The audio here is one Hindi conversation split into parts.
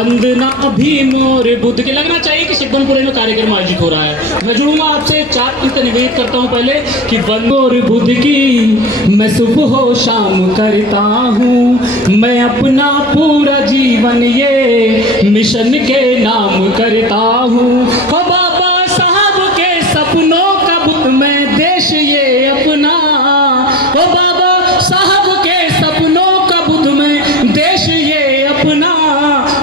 वंदना भीम और बुद्ध के। लगना चाहिए कि शिवनपुरे में कार्यक्रम आयोजित हो रहा है। मैं जुड़ूंगा आपसे, 4 पंक्त निवेदित करता हूं पहले कि वंदना और बुद्ध की मैं सुबह हो शाम करता हूँ, मैं अपना पूरा जीवन ये मिशन के नाम करता हूँ। हो बाबा साहब के सपनों का बुद्ध मैं देश ये अपना, हो बाबा साहब के सपनों का बुद्ध मैं देश ये अपना,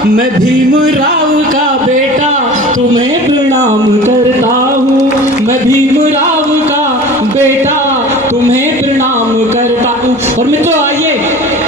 मैं भीमराव का बेटा तुम्हें प्रणाम करता हूँ, मैं भीमराव का बेटा तुम्हें प्रणाम करता हूँ। और मित्रों आइए,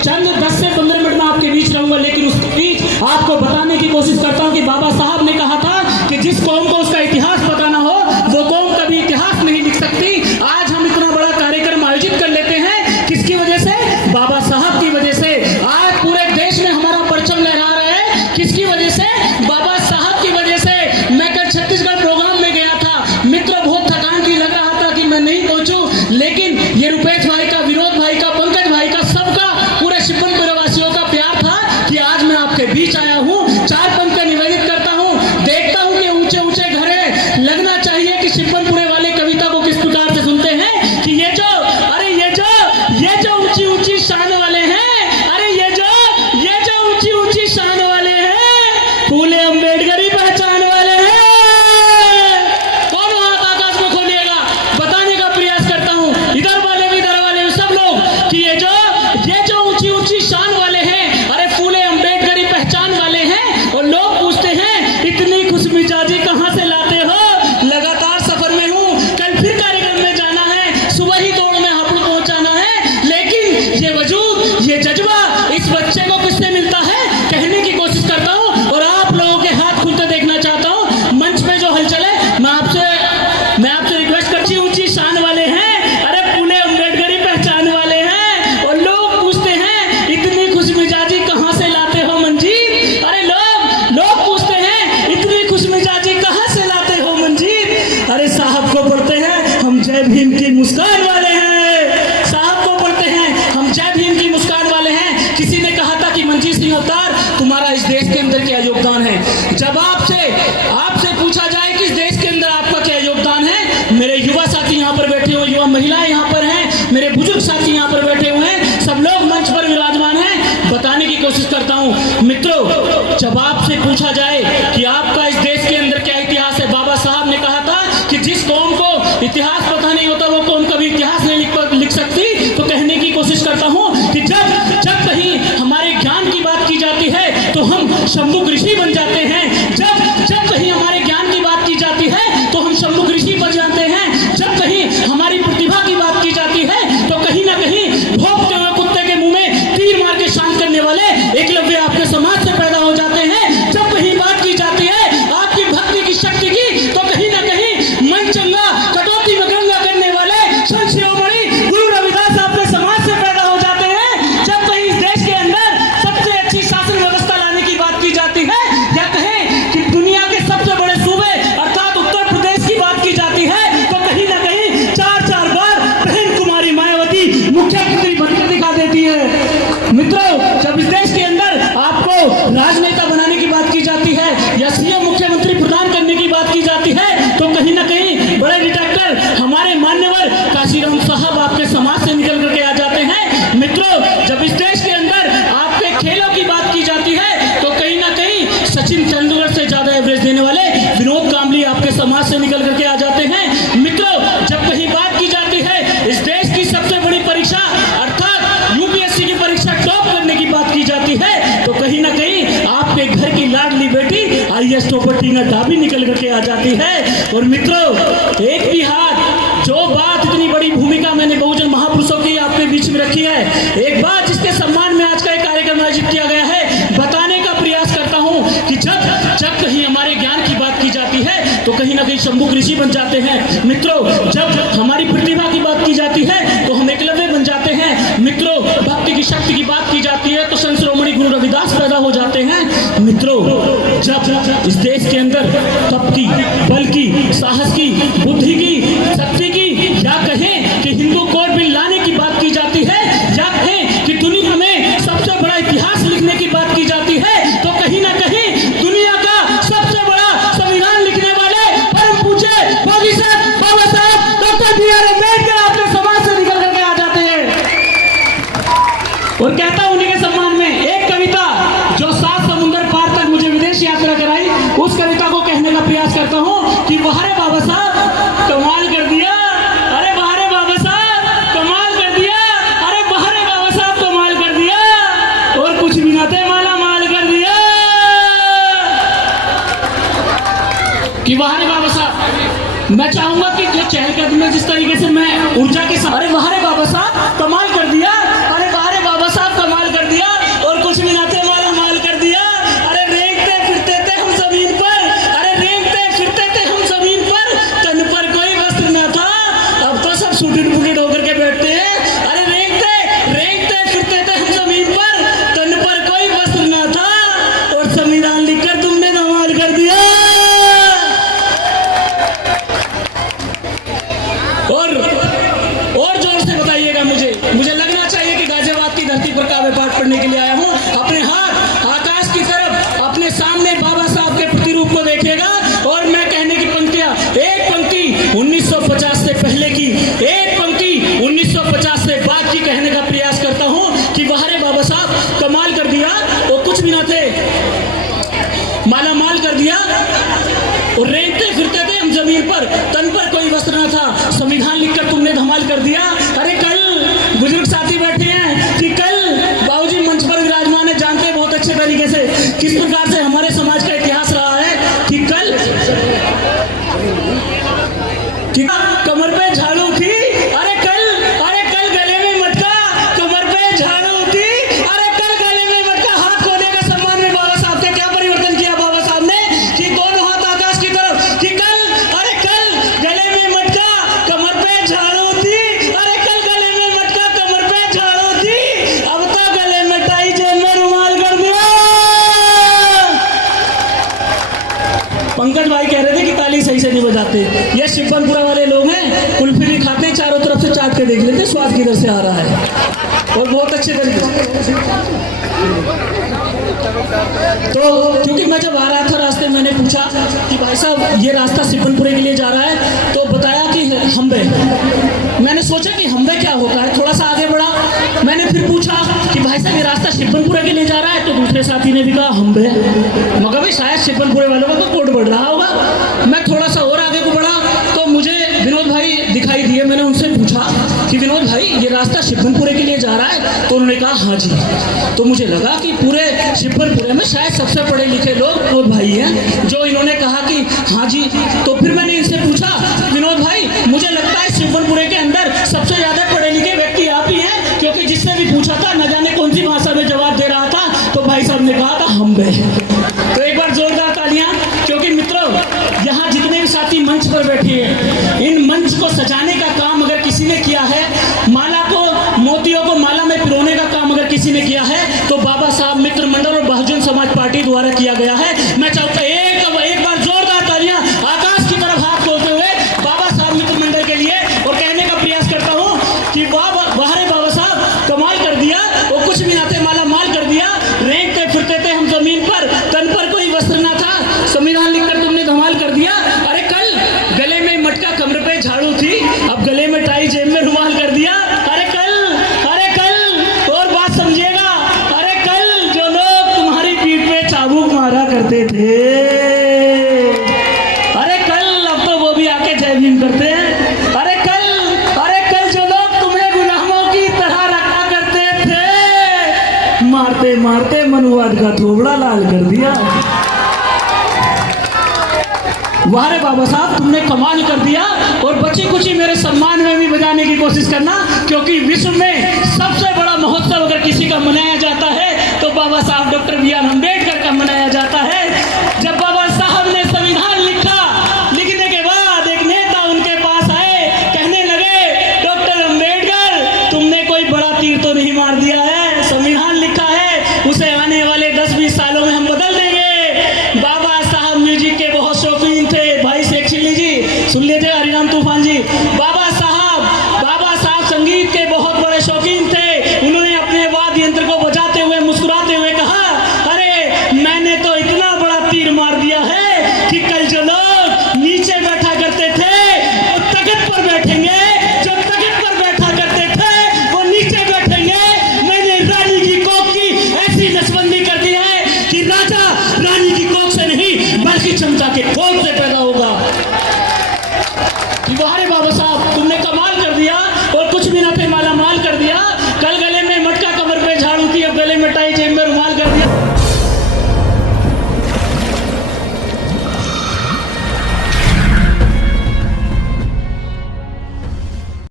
चंद 10 से 15 मिनट में आपके बीच रहूंगा, लेकिन उस बीच आपको बताने की कोशिश करता हूँ कि बाबा साहब ने कहा था कि जिस कौम को उसका इतिहास पता ना हो वो कौम कभी इतिहास नहीं लिख सकती। आज हम इतना बड़ा कार्यक्रम आयोजित कर लेते हैं, किसकी वजह से? बाबा साहब की वजह से। आज पूरे देश में हमारा परचम लहरा रहा है, किसकी वजह से? बाबा साहब की वजह से। मैं कल छत्तीसगढ़ प्रोग्राम में गया था, मित्रों बहुत थकान की लग रहा था कि मैं नहीं पहुंचूं, लेकिन ये रुपेश भाई का, विनोद भाई का, पंकज भाई का, सबका, पूरे शिवनपुर वासियों का प्यार था कि आज मैं आपके बीच आया हूँ। 4 पंक्त का निवेदित करता हूँ। देखता हूँ कि ऊंचे ऊंचे घर है, लगना चाहिए कि शिवनपुरे वाले कविता को किस प्रकार से सुनते हैं कि ये जो, अरे ये जो ऊंची ऊंची शान वाले हैं, अरे ये जो ऊंची ऊंची शान वाले हैं, फूले अम्बेडकरी पहचान वाले हैं। कौन हाथ आकाश में खोलिएगा, बताने का प्रयास करता हूँ, इधर वाले भी सब लोग, कि ये जो ऊंची ऊंची शान वाले हैं, अरे फूले अम्बेडकरी पहचान वाले हैं। और लोग पूछते हैं इतनी खुशमिजाजी कहाँ से लाते हो? लगातार सफर में हूँ, कल फिर कार्यक्रम में जाना है, सुबह ही दौड़ में हापुड़ पहुंचाना है, लेकिन ये वजूद, ये जज्बा इस बच्चे को किससे मिलता है? कहने की कोशिश करता हूँ और आप लोगों के हाथ खुलते देखना चाहता हूँ। मंच पे जो हलचल है, मैं आपसे रिक्वेस्ट करती हूँ, ऊंची शान वाले हैं, अरे फूले अम्बेडकरी पहचान वाले हैं। और लोग पूछते हैं इतनी खुशमिजाजी कहाँ से लाते हो मंजीत? अरे लोग पूछते हैं इतनी खुशमिजाजी कहाँ से लाते हो मंजीत? अरे साहब को पढ़ते हैं हम जय भीम की मुस्कान वाले हैं, साहब को पढ़ते हैं हम जय भीम की मुस्कान वाले हैं। किसी ने कहा था कि मंजीत सिंह अवतार तुम्हारा इस देश के अंदर क्या योगदान है? जब आपसे पूछा जाए कि इस देश के अंदर आपका क्या योगदान है, मेरे युवा साथी यहाँ पर बैठे हुए, युवा महिलाएं यहाँ पर हैं, मेरे बुजुर्ग साथी यहाँ पर बैठे हुए हैं, सब लोग मंच पर विराजमान हैं, बताने की कोशिश करता हूँ। मित्रों, जब आपसे पूछा जाए कि आपका इस देश के अंदर क्या इतिहास है, बाबा साहब ने कहा था कि जिस कौम को इतिहास पता नहीं होता वो कौम कभी इतिहास नहीं लिख सकती। तो कहने की कोशिश करता हूँ कि जब कहीं हमारे ज्ञान की बात की जाती है तो हम शंभुक ऋषि बन जाते हैं, जब कहीं हमारे ज्ञान की बात की जाती है तो हम शंभुक ऋषि बन जाते हैं, जब कहीं हमारी प्रतिभा की बात की जाती है तो कहीं ना कहीं भौंकते हुए कुत्ते के मुंह में तीर मार के शांत करने वाले एकलव्य आपके समाज से पैदा हो जाते हैं। जब कहीं बात की जाती है आपकी भक्ति की शक्ति की तो कहीं ना कहीं मन चंगा कटौती में गंगा करने वाले संत शिरोमणि गुरु रविदास आपके समाज से पैदा हो जाते हैं। जब कहीं इस देश के अंदर सबसे अच्छी शासन व्यवस्था लाने की बात की जाती है, या कहें कि दुनिया के सबसे बड़े सूबे अर्थात उत्तर प्रदेश की बात की जाती है, तो कहीं ना कहीं 4 बार बहन कुमारी मायावती मुख्यमंत्री बनकर दिखा देती है। मित्रों, जब इस देश के अंदर आपको राजनेता बनाने की बात की जाती है या सीएम मुख्यमंत्री प्रदान करने की बात की जाती है, तो कहीं ना कहीं बड़े डिटेक्टर हमारे मान्यवर काशीराम साहब आपके समाज से निकल करके आ जाते हैं। मित्रों, जब इस देश के अंदर आपके खेलों की बात की जाती है तो कहीं ना कहीं सचिन तेंदुलकर से ज्यादा एवरेज देने वाले विनोद कांबली आपके समाज से निकल करके आ जाते हैं। मित्रों, जब कहीं बात की जाती है इस देश की सबसे बड़ी परीक्षा अर्थात यूपीएससी की परीक्षा टॉप करने की बात की जाती है, तो कहीं ना कहीं आपके घर की लाडली बेटी आईएएस टॉपर टीना डाबी निकल करके आ जाती है। और मित्रों, एक भी हाथ, जो बात इतनी बड़ी भूमिका मैंने बहुजन महापुरुषों की आपके बीच में रखी है, एक बात जिसके सम्मान में आज का एक कार्यक्रम आयोजित किया गया है, बताने का प्रयास करता हूं कि जब कहीं हमारे ज्ञान की बात की जाती है तो कहीं ना कहीं शंभुक ऋषि बन जाते हैं। मित्रों, जब हमारी प्रतिभा की बात की जाती है तो हम एकलव्य बन जाते हैं। मित्रों, भक्ति की शक्ति की बात की जाती है तो संत शिरोमणि गुरु रविदास पैदा हो जाते हैं। मित्रों, जब इस देश के अंदर तप की, बल की, साहस की, बुद्धि की, शक्ति की, या कहें कि हिंदू कोड बिल लाने की बात की जाती है, या कहें कि दुनिया में सबसे बड़ा इतिहास लिखने की बात की जाती है, तो कहीं ना कहीं कि वाह रे बाबा साहब कमाल कर दिया, अरे वाह रे बाबा साहब कमाल कर दिया, अरे वाह रे बाबा साहब कमाल कर दिया, और कुछ भी ना थे माला माल कर दिया। कि वाह रे बाबा साहब, मैं चाहूंगा कि जो चहलकदमी में जिस तरीके से मैं ऊर्जा के साथ, अरे वाह रे बाबा साहब कमाल कर दिया, अरे वाह रे बाबा साहब कमाल कर दिया, और कुछ भी ना थे माला माल कर दिया। अरे रेंगते फिरते थे हम जमीन पर, अरे रेंगते फिरते थे हम जमीन पर, तन पर कोई वस्त्र न था, अब तो सब सूटेड बूटेड होकर के बैठते हैं। अरे रेंगते रेंगते फिरते थे हम जमीन पर, तन पर कोई वस्त्र न था, और संविधान लिखकर तुमने धमाल कर दिया। और जोर से बताइएगा, मुझे लगना चाहिए कि गाजियाबाद की धरती पर काव्य पाठ पढ़ने के लिए आया हूँ। अपने हाथ आकाश की तरफ, अपने सामने बाबा साहब के प्रतिरूप को देखिएगा, और मैं कहने की पंक्तियां, एक पंक्ति 1950 से पहले की, एक पंक्ति 1950 से बाद की कहने का प्रयास करता हूँ कि वाह रे बाबा साहब कमाल कर दिया, और कुछ भी ना थे माला माल कर दिया, और रेंगते फिरते थे हम जमीन पर, तन पर कोई वस्त्र न था, संविधान लिखकर तुमने धमाल कर दिया। अरे कल बुजुर्ग साथी बैठे हैं कि कल बाबूजी मंच पर विराजमान है, जानते हैं बहुत अच्छे तरीके से किस प्रकार से हमारे समाज का इतिहास रहा है, कि कल कि कमर पे झाड़ू थी, अरे कल गले में मटका, कमर पे झाड़ू थी, अरे कल गले में मटका, हाथ खोले का सम्मान में बाबा साहब के क्या परिवर्तन किया बाबा साहब ने, कि दोनों हाथ आकाश की तरफ, कि कल गले में मटका, कमर पे झाड़ू थी, अरे कल गले में मटका, कमर पे झाड़ू थी, अब तो गले में टाई जेब में रुमाल कर दिया। पंकज भाई कह रहे थे कि ताली सही से नहीं बजाते, ये शिवनपुरा वाले लोग हैं, कुल्फी भी खाते हैं, चारों तरफ से चाट के देख लेते स्वाद किधर से आ रहा है, और बहुत अच्छे तरीके से। तो क्योंकि मैं जब आ रहा था रास्ते में मैंने पूछा कि भाई साहब ये रास्ता शिवनपुरे के लिए जा रहा है, तो बताया कि हम्बे। मैंने सोचा कि हम्बे क्या होता है, थोड़ा सा आगे बढ़ा, मैंने फिर पूछा कि भाई साहब ये रास्ता शिवनपुरे के लिए जा रहा है, तो दूसरे साथी ने भी कहा हम्बे। मगर भाई शायद शिवनपुरे वालों का तो कोड बढ़ रहा होगा। मैं थोड़ा सा और आगे को बढ़ा तो मुझे विनोद भाई दिखाई दिए, मैंने उनसे पूछा कि विनोद भाई ये रास्ता शिवनपुरे के लिए जा रहा है, तो उन्होंने कहा हाँ जी। तो मुझे लगा कि पूरे शिवनपुरे में शायद सबसे पढ़े लिखे लोग विनोद भाई हैं, जो इन्होंने कहा कि हाँ जी। तो फिर मैंने इनसे पूछा विनोद भाई मुझे लगता है शिवनपुरे के अंदर सबसे ज्यादा पढ़े लिखे व्यक्ति आप ही हैं, क्योंकि जिससे भी पूछा था न जाने कौन सी भाषा में जवाब दे रहा था, तो भाई साहब ने कहा था हम बे। तो एक बार जोरदार तालियां, क्योंकि मित्रों यहाँ जितने भी साथी मंच पर बैठे हैं, इन मंच को सजाने का काम अगर किसी ने किया है, माला को मोतियों को माला में पिरोने का काम अगर किसी ने किया है, तो बाबा साहब मित्र मंडल और बहुजन समाज पार्टी द्वारा किया गया है। मैं चाहता एक बार जोरदार तालियां आकाश की तरफ हाथ खोलते हुए बाबा साहब मित्र मंडल के लिए, और कहने का प्रयास करता हूं कि वाह रे बाबा साहब कमाल कर दिया, और कुछ भी ना थे माला माल कर दिया, रेंगते फिरते थे हम जमीन पर, तन पर कोई वस्त्र ना था, संविधान लिखकर तुमने धमाल कर दिया। अरे कल गले में मटका, कमर पे झाड़ू थी, अब गले में टाई जेब में रुमाल कर दिया। अरे कल और बात समझिएगा, अरे कल जो लोग तुम्हारी पीठ पे चाबुक मारा करते थे, अरे कल अब तो वो भी आके जय भीम करते हैं। अरे कल जो लोग तुम्हें गुलामों की तरह रखा करते थे, मारते मारते मनुवाद का थोबड़ा लाल कर दिया। वाह रे बाबा साहब तुमने कमाल कर दिया, और बची कुची मेरे सम्मान में भी बजाने की कोशिश करना, क्योंकि विश्व में सबसे बड़ा महोत्सव अगर किसी का मनाया जाता है तो बाबा साहब डॉक्टर बी.आर. अम्बेडकर का मनाया जाता है। जब बाबा साहब ने संविधान लिखा, लिखने के बाद एक नेता उनके पास आए, कहने लगे डॉक्टर अम्बेडकर तुमने कोई बड़ा तीर तो नहीं मार दिया है, संविधान लिखा है उसे आने वाले 10-20 सालों में हम बदल देंगे। बाबा साहब म्यूजिक के बहुत शौकीन थे, भाई शेख चिल्ली जी सुन लीजिए, हरिराम तूफान जी, बाबा